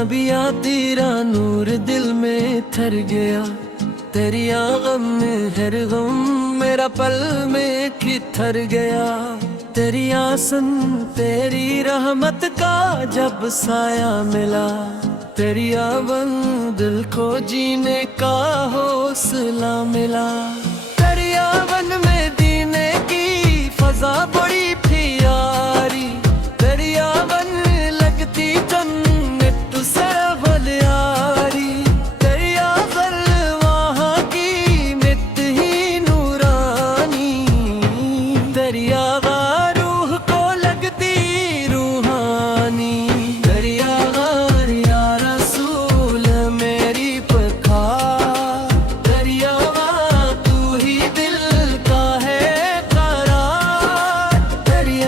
नबिया तेरा नूर दिल में ठहर गया, तेरी गम में हर गम मेरा पल में किथर गया। तेरी आसन तेरी रहमत का जब साया मिला, तेरी आवन दिल को जीने का हौसला मिला। तेरी आवन में जीने की फजा बड़ी प्यारी, तेरी आवन लगती जन्नत से बलियारी। तेरी आवन वहाँ की नित ही नूरानी, तेरी आवा रूह को लगती रूहानी। तेरी आवा या रसूल मेरी पुकार, तेरी आवा तू ही दिल का है करार। तेरी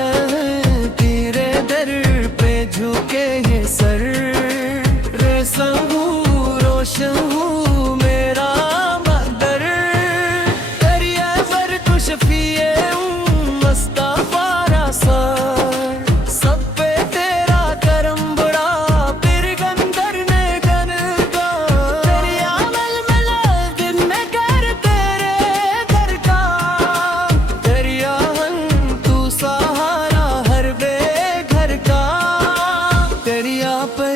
तेरे दर पे झुके ये सर, रेशम हूँ रोशन हूँ मेरा मदर। तेरी पर तू शफीए मुस्तफा रसूल, सब पे तेरा करम बड़ा फिर गंदर ने गन का। तेरी अमल में दिन में कर तेरे दर का, तेरी आहन तू सहारा हर बेघर का। तेरी पे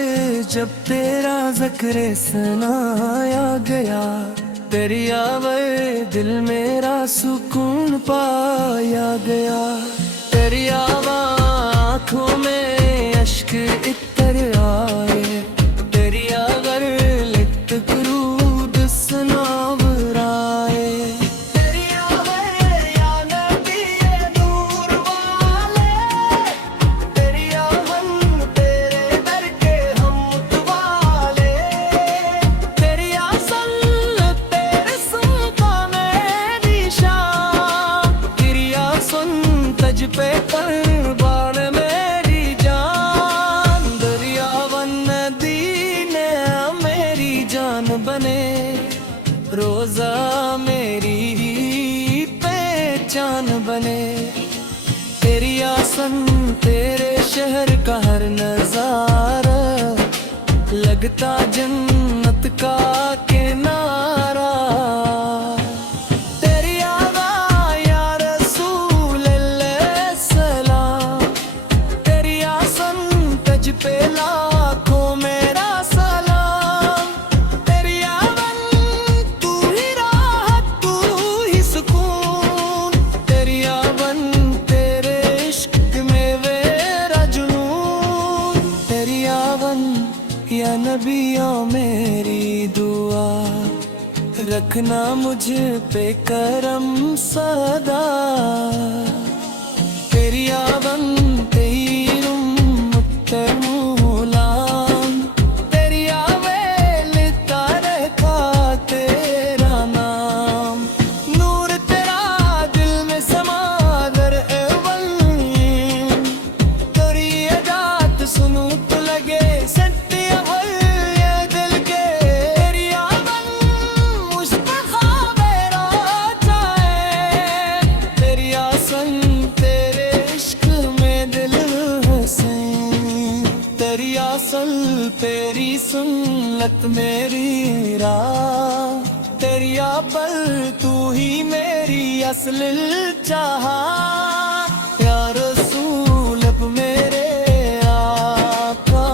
जब तेरा ज़िक्र सुनाया गया, तेरी आवाज़ दिल मेरा सुकून पाया गया। तेरी आवाज़ आँखों में अश्क इतर आए, तेरी अगर लिट क्रूद सुनावराए। तेरी आवाज़ या नबी नूर वाले, तेरी आवन तेरे दर के हम मुतवाले। तेरी आसल तेरे सुल्ता मेरी शान, तेरी आसन तज पे कुर्बान मेरी जान। दरियावन दीने मेरी जान बने, रोजा मेरी पहचान बने। तेरी आसन तेरे शहर का हर नजारा लगता जन्नत का किनारा। तेरी आवाज़ या रसूल अल्लाह सलाम, तेरी आसन तज पे लाखों मेरा सलाम। तेरी आवन तू ही राहत तू ही सुकून, तेरी आवन तेरे इश्क में मेरा जुनून। तेरी आवन या नबिया मेरी दुआ, रखना मुझ पे करम सदा। तेरी आवन तेरी उम्मत मुलाम, तेरी आवे लिखता रहता तेरा नाम। नूर तेरा दिल में समा दर एवल, तेरी अदात सुनूं तो लगे सत्य अवल ये दिल के। तेरी आवन मुस्तफा मेरा चाहे, तेरी आसन तेरे इश्क में दिल हसीन। तेरी आसल तेरी सुन्नत मेरी राह, तेरी आबल तू ही मेरी असल चाहा। या रसूल अब मेरे आका,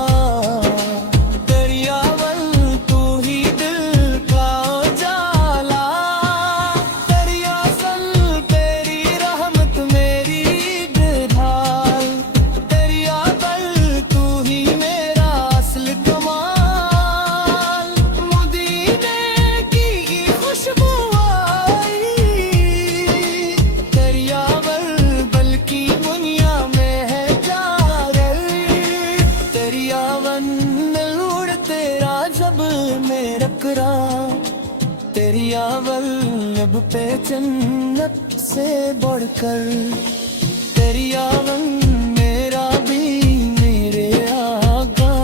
तेरी आवल तू ही दिल का उजाला। तेरी आसल तेरी रहमत मेरी ढाल, तेरी आवल तू ही मेरा असल कमाल। मदीने की खुशबू आई, तेरी आवल बल्कि दुनिया में है जागर। तेरी आवन नूर तेरा जब में रकरा, तेरी आवल लब पे जन्नत से बढ़कर। तेरी आवन मेरा भी मेरे आका,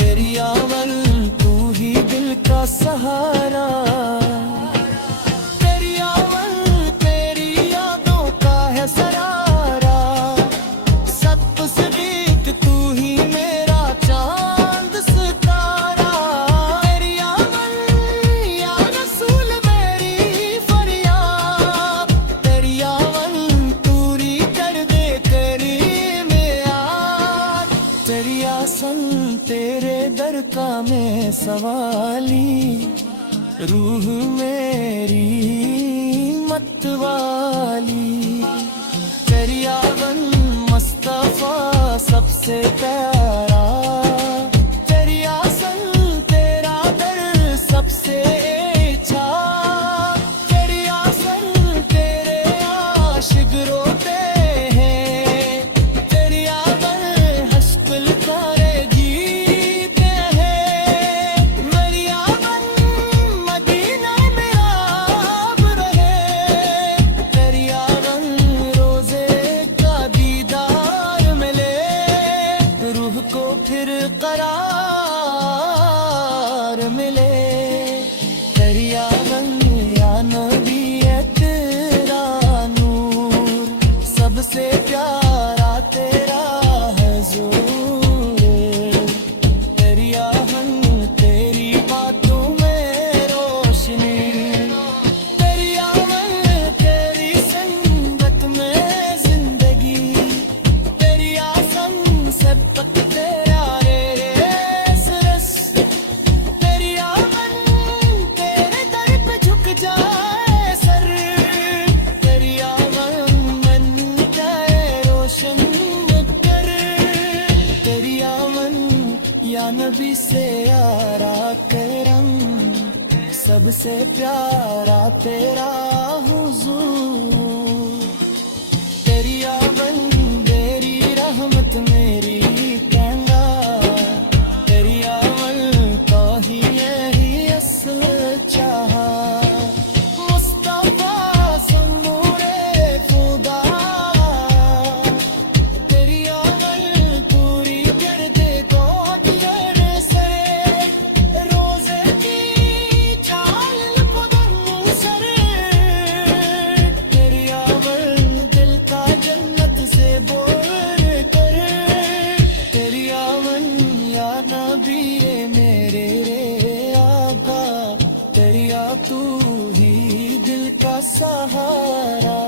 तेरी आवल तू ही दिल का सहारा। तेरी आवल तेरी यादों का है सरारा, सत सदीक तू ही मेरा चांद। का में सवाली, रूह मेरी मतवाली। तेरी आवन मुस्तफा सबसे प्यारा, तेरी आसन तेरा दर सबसे अच्छा। तेरी आसन तेरे आशिक रोते हैं, तेरी आवन हश्कुल करे जीते हैं। मेरी आवन मदीना में आब रहे, तेरी आवन रोजे का दीदार मिले, रूह को फिर करार मिले। तेरी आवन या नबी है तेरा नूर, सबसे प्यारा तेरा हुजूर। तेरी आहन तेरी बातों में रोशनी, तेरी आवन तेरी संगत में जिंदगी। तेरी आसन से पकते यारे रस, तेरी आवन तेरे दर पे झुक जाए सर। तेरी आवन मन जाए रोशन कर, तेरी आवन या नबी से यारा करम, सबसे प्यारा तेरा हुजूर। तेरी आवन तेरी रहमत मेरी कहना, तेरी आवन का ही यही असल चाहा। मुस्तफा समूरे खुदा, तेरी आवन पूरी कर दे को अकबर से। रोजे की चाल पदम सर, तेरी आवन दिल का जन्नत से बोर कर। तेरी आवन या नबी ये मेरे रे आका, तेरी आ तू ही दिल का सहारा।